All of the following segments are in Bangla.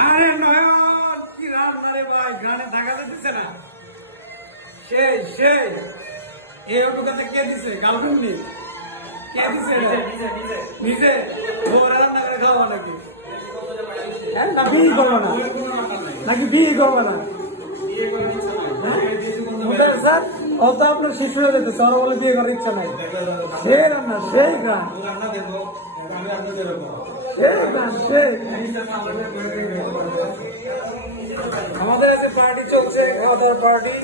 আরে নয়ন কি রান্না রে ভাই, গানে ঢাকা দিতেছে না। সেই সেই এই অটোটাতে কে দিছে? গার্লফ্রেন্ড নি কে দিছে? নিজে ওরা রান্না করে খাওয়া নাকি? না বিয়ে করবো না নাকি বিয়ে করবো না? স্যার ও তো আপনার শিশু হয়ে যেতেছে, ওরা বলে বিয়ে করার ইচ্ছা নাই। সেই রান্না সেই গান আমাদের আজকে পার্টি চলছে, খাওয়া দাওয়ার পার্টি।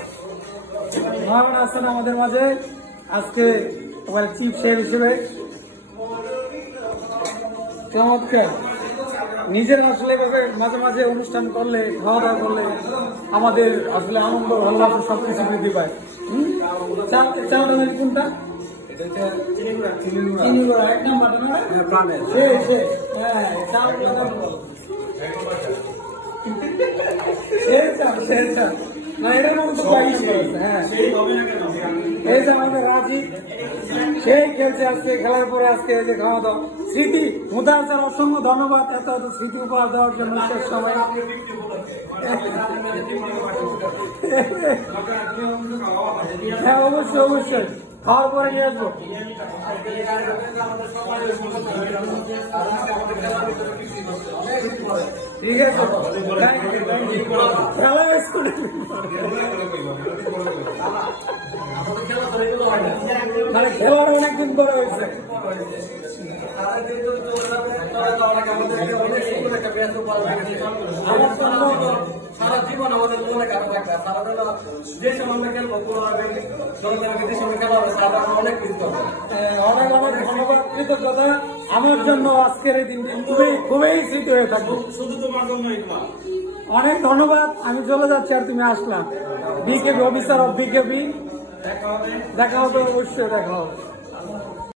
মহান আছেন আমাদের মাঝে আজকে চিফ শেফ হিসেবে। চমৎকার। নিজের আসলে মাঝে মাঝে অনুষ্ঠান করলে, খাওয়া দাওয়া করলে আমাদের আসলে আনন্দ ভালোবাসা সবকিছু বৃদ্ধি পায়। চালটা মানে কোনটা? এক নাম্বার না, এটার মতো তো হ্যাঁ এই যে আমাদের রাজি সেই খেলছে আজকে, খেলার পরে আজকে এই যে খাওয়া দাওয়া স্মৃতি। মুদাহার অসংখ্য ধন্যবাদ এত এত স্মৃতি উপহার দেওয়ার জন্য। শেষ সময় হ্যাঁ অবশ্যই অবশ্যই খাওয়ার পরে নিয়ে আসবো। ঠিক আছে মানে খেলার অনেকদিন পরে হয়েছে। সারা জীবন আমাদের মনে কারো থাকবে, যে সময় আমরা খেলবো অনেক অনেক অনেক ধন্যবাদ, কৃতজ্ঞতা আমার জন্য। আজকের এই দিনটি খুবই খুবই স্মৃতি হয়ে থাকবে। শুধু তোমার জন্যই অনেক ধন্যবাদ। আমি চলে যাচ্ছি আর তুমি আসলাম। বিকেপি অফিসার অফ বিকেপি দেখা হবে, অবশ্যই দেখা হবে।